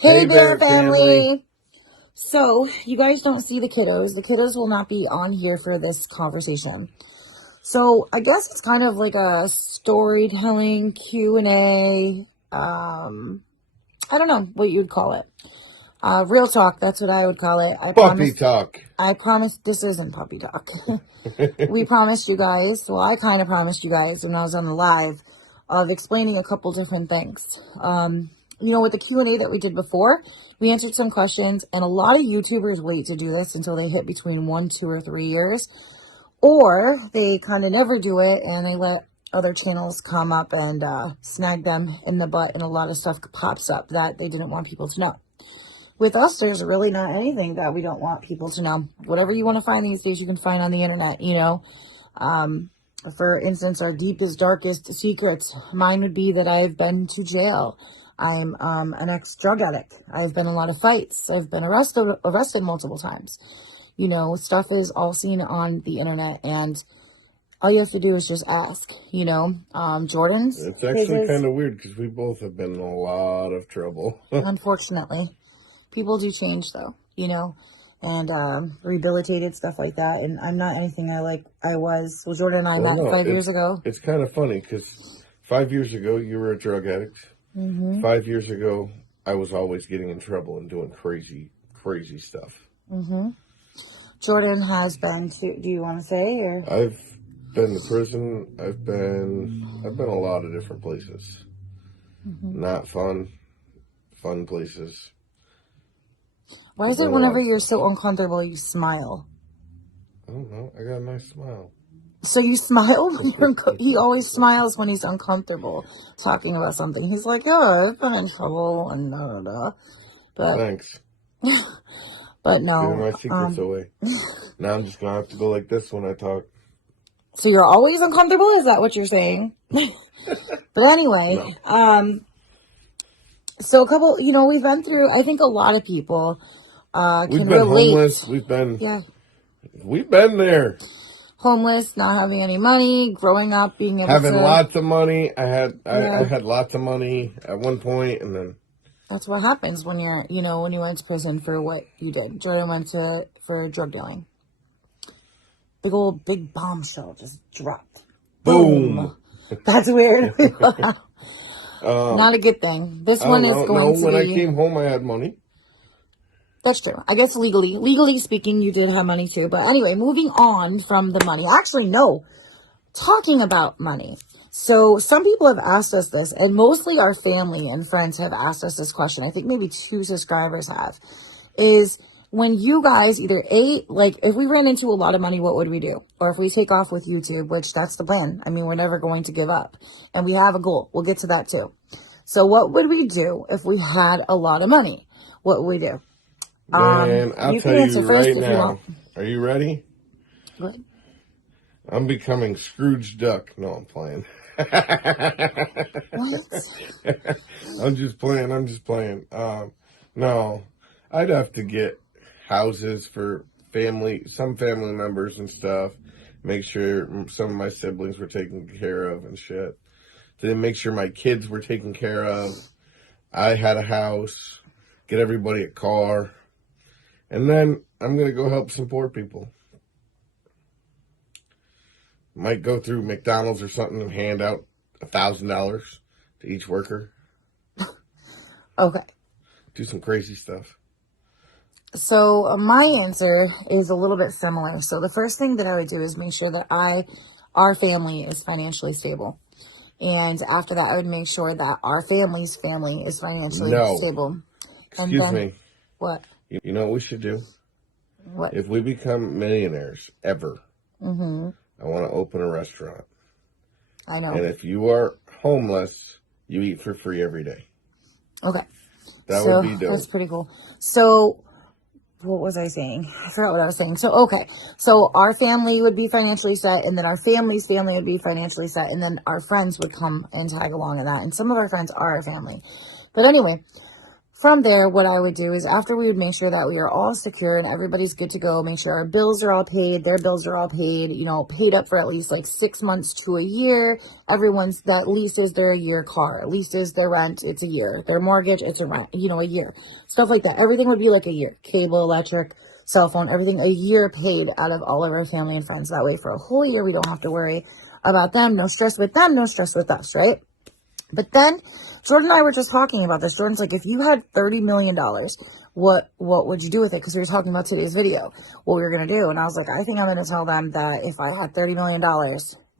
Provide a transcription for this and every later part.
Hey Hey Bear Bear family. family. So, you guys don't see the kiddos. The kiddos will not be on here for this conversation. So, I guess it's kind of like a storytelling Q&A. I don't know what you'd call it. Real talk, that's what I would call it. Puppy talk. I promise this isn't puppy talk. We promised you guys, well, I kind of promised you guys when I was on the live of explaining a couple different things. With the Q&A that we did before, we answered some questions, and a lot of YouTubers wait to do this until they hit between 1, 2, or 3 years, or they kind of never do it, and they let other channels come up and snag them in the butt, and a lot of stuff pops up that they didn't want people to know. With us, there's really not anything that we don't want people to know. Whatever you want to find these days, you can find on the internet, For instance, our deepest, darkest secrets. Mine would be that I've been to jail. I'm an ex-drug addict. I've been in a lot of fights. I've been arrested multiple times. Stuff is all seen on the internet, and all you have to do is just ask, Jordan's. It's actually kind of weird because we both have been in a lot of trouble. Unfortunately. People do change, though, and rehabilitated, stuff like that. And I'm not anything I was. Well, Jordan and I met 5 years ago. It's kind of funny because 5 years ago, you were a drug addict. Mm-hmm. 5 years ago, I was always getting in trouble and doing crazy, crazy stuff. Mm-hmm. Jordan has been to, do you want to say? Or? I've been to prison. I've been a lot of different places. Mm-hmm. Not fun places. Why is it whenever you're so uncomfortable, you smile? I don't know. I got a nice smile. So you smile when you're he always smiles when he's uncomfortable talking about something. He's like, oh, I've been in trouble and da da da. But thanks. But no. Giving my secrets away. Now I'm just gonna have to go like this when I talk. So you're always uncomfortable? Is that what you're saying? But anyway, no. So a couple, we've been through, I think a lot of people we've can been relate. Homeless. We've been there. Homeless, not having any money, growing up, being able having lots of money. I had lots of money at one point, and then that's what happens when you're, when you went to prison for what you did. Jordan went for drug dealing. Big bombshell just dropped. Boom. That's weird. Not a good thing. This one is going to be... when I came home, I had money. That's true. I guess legally speaking, you did have money too. But anyway, moving on from the money. Actually, no. Talking about money. So some people have asked us this, and mostly our family and friends have asked us this question. I think maybe 2 subscribers have. Is when you guys either if we ran into a lot of money, what would we do? Or if we take off with YouTube, which that's the plan. I mean, we're never going to give up. And we have a goal. We'll get to that too. So what would we do if we had a lot of money? What would we do? Man, I'll tell you right now. Are you ready? What? I'm becoming Scrooge Duck. No, I'm playing. What? I'm just playing. No, I'd have to get houses for some family members and stuff. Make sure some of my siblings were taken care of and shit. Then make sure my kids were taken care of. I had a house. Get everybody a car. And then I'm going to go help some poor people. Might go through McDonald's or something and hand out $1,000 to each worker. Okay. Do some crazy stuff. So my answer is a little bit similar. So the first thing that I would do is make sure that our family is financially stable. And after that, I would make sure that our family's family is financially stable. Excuse me. What? You know what we should do? What? If we become millionaires ever, I want to open a restaurant. I know. And if you are homeless, you eat for free every day. Okay. That would be dope. That's pretty cool. So, what was I saying? I forgot what I was saying. So, okay. So, our family would be financially set, and then our family's family would be financially set, and then our friends would come and tag along in that. And some of our friends are our family. But anyway, from there, what I would do is after we would make sure that we are all secure and everybody's good to go, make sure our bills are all paid, their bills are all paid, you know, paid up for at least like 6 months to a year. Everyone's, that lease is their year car, lease is their rent, it's a year, their mortgage, it's a rent, you know, a year, stuff like that. Everything would be like a year, cable, electric, cell phone, everything a year paid out of all of our family and friends. That way for a whole year, we don't have to worry about them. No stress with them, no stress with us, right? But then Jordan and I were just talking about this. Jordan's like, if you had $30 million, what would you do with it? Because we were talking about today's video, what we were going to do. And I was like, I think I'm going to tell them that if I had $30 million,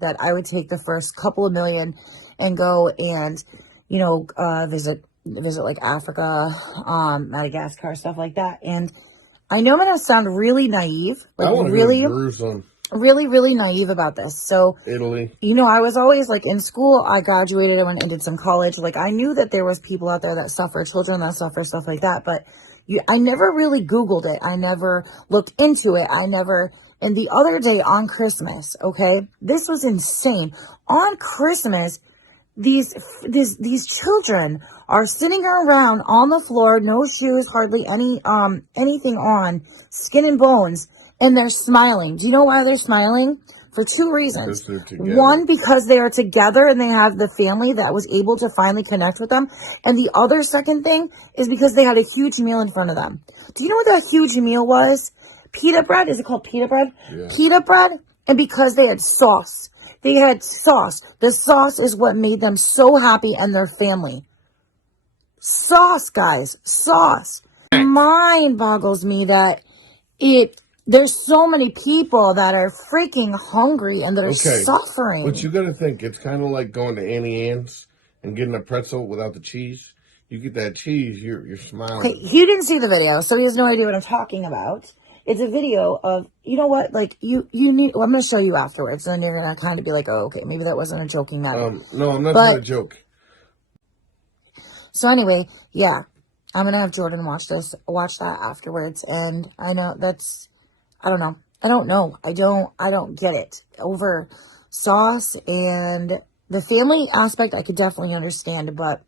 that I would take the first couple of million and go and, you know, visit like Africa, Madagascar, stuff like that. And I know I'm going to sound really naive, like I want to really, go to Jerusalem, really naive about this. So, Italy. you know, I was always like in school, I graduated and went and did some college. Like I knew that there was people out there that suffer, children that suffer, stuff like that. But I never really Googled it. I never looked into it. And the other day on Christmas, okay, this was insane. On Christmas, these children are sitting around on the floor, no shoes, hardly anything on, skin and bones, and they're smiling. Do you know why they're smiling? For two reasons. One, because they are together and they have the family that was able to finally connect with them. And the other second thing is because they had a huge meal in front of them. Do you know what that huge meal was? Pita bread. Is it called pita bread? Yeah. Pita bread. And because they had sauce. They had sauce. The sauce is what made them so happy and their family. Sauce, guys. Sauce. Mind boggles me that there's so many people that are freaking hungry and that are suffering. But you got to think, it's kind of like going to Annie Ann's and getting a pretzel without the cheese. You get that cheese, you're smiling. Okay, he didn't see the video, so he has no idea what I'm talking about. It's a video of, you know what, like, you need, well, I'm going to show you afterwards, and then you're going to kind of be like, oh, okay, maybe that wasn't a joking matter. No, I'm not trying to joke. So anyway, yeah, I'm going to have Jordan watch that afterwards, and I know I don't know. I don't get it. Over sauce and the family aspect, I could definitely understand, but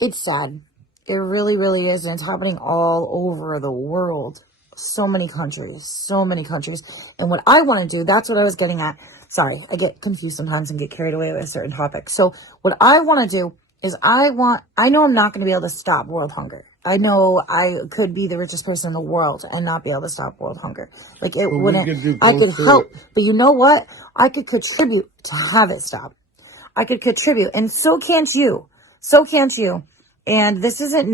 it's sad. It really, really is. And it's happening all over the world. So many countries. And what I want to do, that's what I was getting at. Sorry, I get confused sometimes and get carried away with a certain topic. So what I want to do is I know I'm not going to be able to stop world hunger. I know I could be the richest person in the world and not be able to stop world hunger. Like it wouldn't, I could help, but you know what? I could contribute to have it stop. I could contribute, and so can't you. And this isn't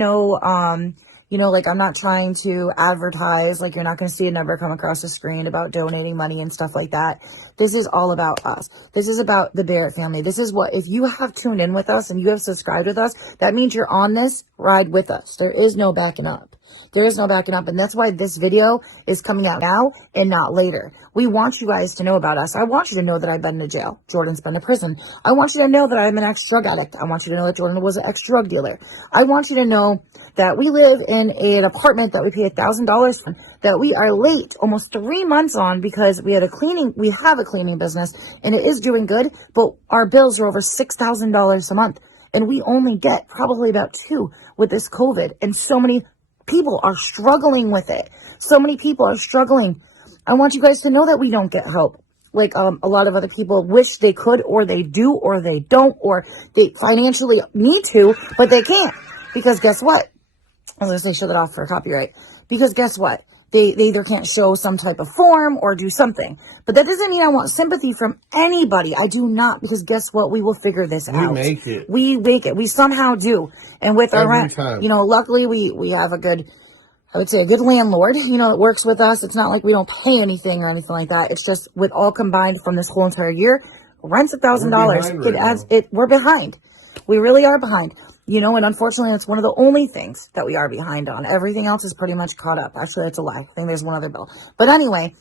like I'm not trying to advertise, like you're not going to see a number come across the screen about donating money and stuff like that. This is all about us. This is about the Barrett family. This is what, if you have tuned in with us and you have subscribed with us, that means you're on this ride with us. There is no backing up. And that's why this video is coming out now and not later. We want you guys to know about us. I want you to know that I've been to jail. Jordan's been to prison. I want you to know that I'm an ex-drug addict. I want you to know that Jordan was an ex-drug dealer. I want you to know that we live in an apartment that we pay $1,000 for, that we are late almost 3 months on because we have a cleaning business and it is doing good, but our bills are over $6,000 a month. And we only get probably about 2 with this COVID. And so many people are struggling with it. I want you guys to know that we don't get help. Like a lot of other people wish they could, or they do, or they don't, or they financially need to, but they can't. Because guess what? I was going to say shut that off for copyright. Because guess what? They either can't show some type of form or do something. But that doesn't mean I want sympathy from anybody. I do not. Because guess what? We will figure this out. We make it. We somehow do. And with our rent, luckily we have a good landlord, that works with us. It's not like we don't pay anything or anything like that. It's just with all combined from this whole entire year, rent's $1,000. We're behind. We really are behind. And unfortunately, that's one of the only things that we are behind on. Everything else is pretty much caught up. Actually, that's a lie. I think there's one other bill. But anyway,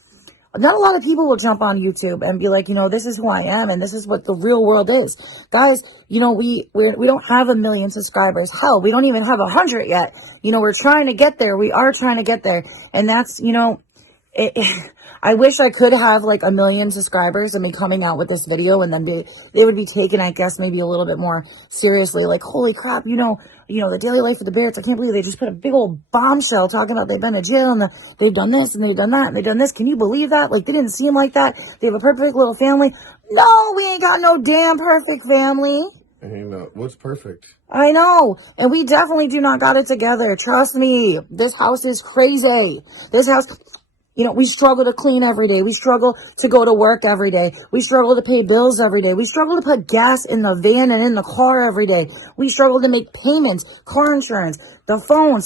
not a lot of people will jump on YouTube and be like, this is who I am and this is what the real world is. Guys, we don't have 1 million subscribers. Hell, we don't even have 100 yet. We're trying to get there. We are trying to get there. And that's, I wish I could have like 1 million subscribers and be coming out with this video, and then they would be taken, I guess, maybe a little bit more seriously. Like, holy crap, the daily life of the Barretts. I can't believe they just put a big old bombshell talking about they've been to jail and they've done this and they've done that and they've done this. Can you believe that? Like, they didn't seem like that. They have a perfect little family. No, we ain't got no damn perfect family. What's perfect? I know. And we definitely do not got it together. Trust me. This house is crazy. This house, we struggle to clean every day. We struggle to go to work every day. We struggle to pay bills every day. We struggle to put gas in the van and in the car every day. We struggle to make payments, car insurance, the phone,